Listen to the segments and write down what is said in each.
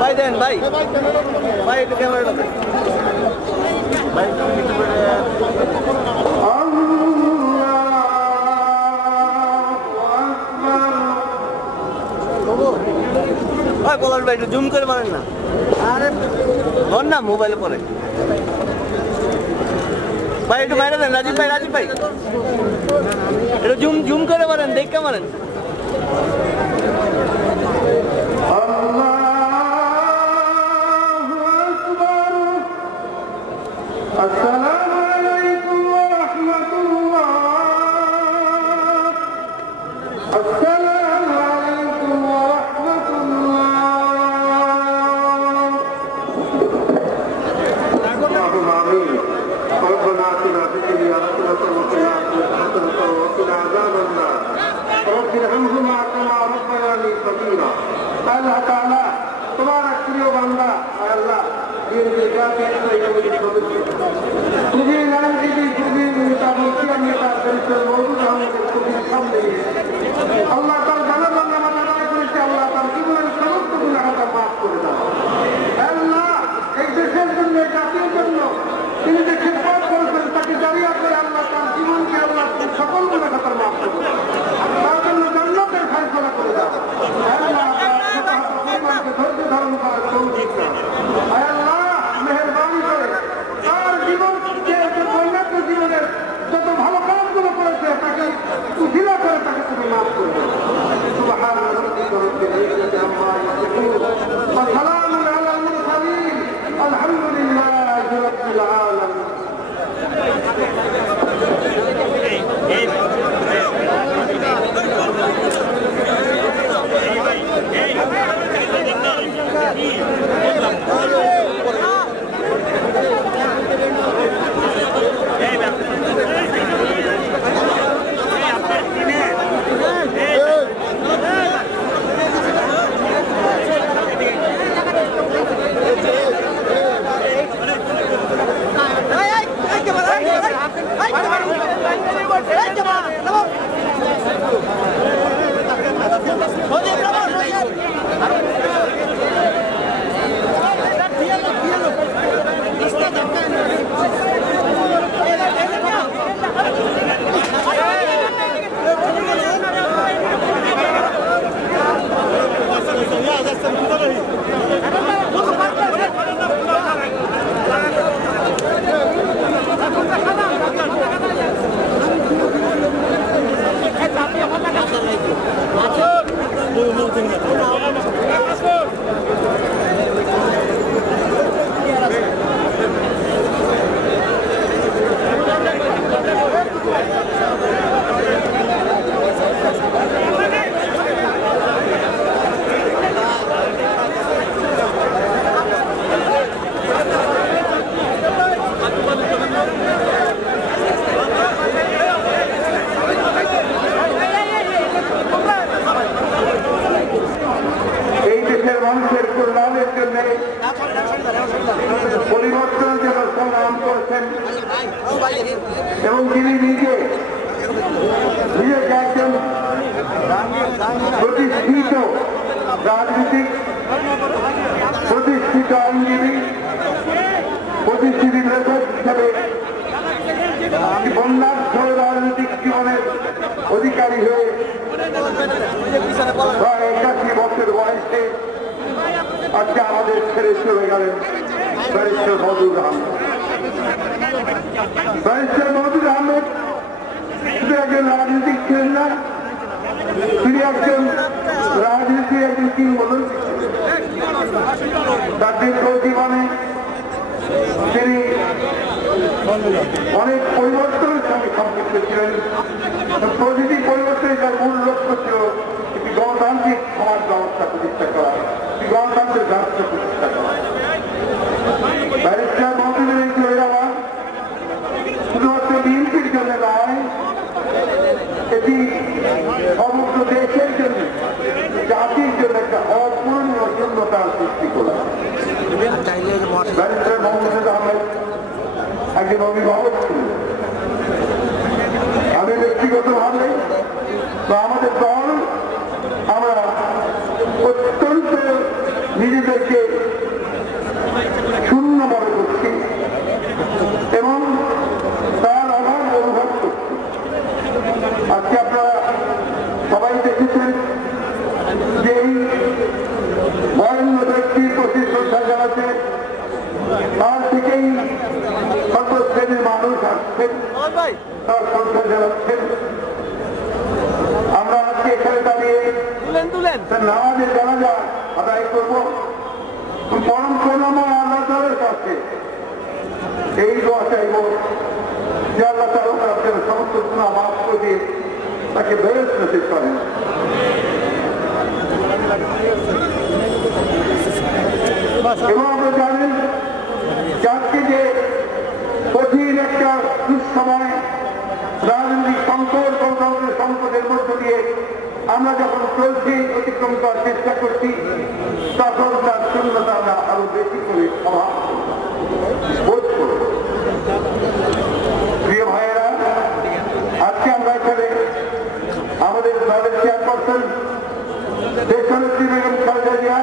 ভাই দেন ভাই ভাই একটু ক্যামেরাটা দেন ভাই ভাই একটু জুম করে মারেন না আরে ধর না মোবাইলে পরে ভাই একটু বাইরে দেন রাজীব ভাই একটু জুম করে মারেন দেখে মারেন السلام عليكم ورحمة الله السلام عليكم ورحمة الله اللهم آمين ربنا آتنا في الدنيا حسنة وفي الآخرة حسنة وقنا عذاب النار رب ارحمهما كما ربياني صغيرا الله تعالى تبارك প্রিয় বান্দা আল্লাহ খুবই নারীজীবী খুবই আল্লাহ তার জানাবেন নামাজ আদায় করেছে আল্লাহ তার জীবনের সমস্ত গুনাহটা মাফ করে দাও আল্লাহ এই দেশের জন্য এই জাতির জন্য তিনি যে খেদমত করেছেন তাকে জারিয়া করে আল্লাহ তার জীবনকে আল্লাহ সকল গুনাহটা মাফ করে দাও তার জন্য জান্নাতের ফয়সালা করে দাও আল্লাহ পরিমাণকে ধৈর্য ধারণ করার তৌফিক দাও আল্লাহ মেহেরবানি করে তার জীবনকে বৈরাগ্য জীবনের যত ভালো কাজগুলো করেছে তাকে উঠিলা করে তাকে তুমি মাফ করে দাও সুবহান রাব্বিকা রব্বিল ইজ্জাতি আম্মা ইয়াসিফুন ওয়া সালামুন আলাল মুরসালিন আলহামদুলিল্লাহি রাব্বিল আলামিন পরিবর্তন যে সংগ্রাম করছেন এবং তিনি নিজেকে একজন প্রতিষ্ঠিত রাজনীতিক প্রতিষ্ঠিত আইনজীবী প্রতিষ্ঠিত লেখক হিসাবে বন্যার্থ রাজনৈতিক জীবনের অধিকারী হয়ে প্রায় 81 বছর বয়সে আজকে আমাদের ছেড়ে চলে গেলেন ব্যারিস্টার মওদুদ আহমেদ। ব্যারিস্টার মওদুদ আহমেদ শুধু একজন রাজনীতিক ছিলেন না, তিনি একজন রাজনীতির একজন কিংবদন্তি। তার দীর্ঘ জীবনে তিনি অনেক পরিবর্তনের সঙ্গে সম্পৃক্ত ছিলেন। প্রতিটি পরিবর্তনে তার মূল লক্ষ্য ছিল একটি গণতান্ত্রিক সমাজ ব্যবস্থা প্রতিষ্ঠা করা, একটি গণতান্ত্রিক রাষ্ট্র প্রতিষ্ঠা করা। ব্যারিস্টার মওদুদের এই চৈরাবাদ শুধুমাত্র বিএনপির জন্য নয়, এটি সমগ্র দেশের জন্য, জাতির জন্য একটা আমাদের দল আমরা অত্যন্ত নিজেদেরকে শূন্য মনে করছি এবং তার অভাব অনুভব করছি। আজকে আপনারা সবাই দেখেছেন যে এই বরেণ্য ব্যক্তির প্রতি শ্রদ্ধা জানাতে তার থেকেই সর্বশ্রেণীর মানুষ আসছেন, তার শ্রদ্ধা জানাচ্ছেন। আমরা আজকে এখানে দাঁড়িয়ে নামাজের জানাজা আদায় করব পরম করুণাময় আল্লাহ তাআলার কাছে এই দোয়া চাইব যে আল্লাহ তাআলা আপনার সমস্ত গুনাহ মাফ করে দিয়ে তাকে বেহেশত নসিব করেন। এবং আমরা জানেন আজকে যে কঠিন একটা দুঃসময় রাজনৈতিক সংকট গণতন্ত্রের সংকটের মধ্য দিয়ে আমরা যখন চলছি অতিক্রম করার চেষ্টা করছি তখন তার শূন্যতা আমরা আরো বেশি করে অভাব বোধ করব। প্রিয় ভাইয়েরা, আজকে আমরা এখানে আমাদের দলের চেয়ারপারসন দেশনেত্রী বেগম খালেদা জিয়া,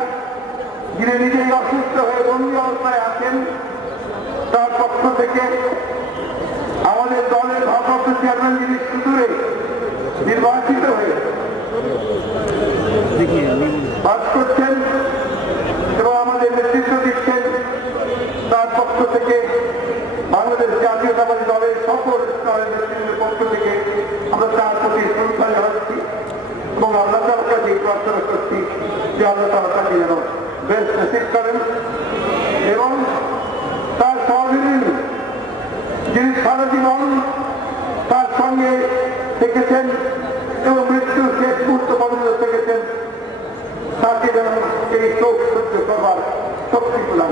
যিনি নিজেই অসুস্থ হয়ে বন্দী অবস্থায় আছেন, তার পক্ষ থেকে আমাদের দলের ভারপ্রাপ্ত চেয়ারম্যান যিনি সুদূরে নির্বাচিত হয়ে বাস করছেন এবং আমাদের নেতৃত্ব দিচ্ছেন, তার পক্ষ থেকে বাংলাদেশ জাতীয়তাবাদী দলের সকল স্তরের নেতৃত্বের পক্ষ থেকে আমরা তার প্রতি শ্রদ্ধা জানাচ্ছি এবং আল্লাহ তাআলার কাছে প্রার্থনা করছি যে আল্লাহ তাআলা তাকে যেন বেশ নসিব করেন এবং তার সহযোগী যিনি সারা জীবন তার সঙ্গে থেকেছেন এবং মৃত্যুর শেষ মুহূর্ত পর্যন্ত থেকেছেন, তাকে যেন এই শোক সহ্য করবার শক্তি প্রদান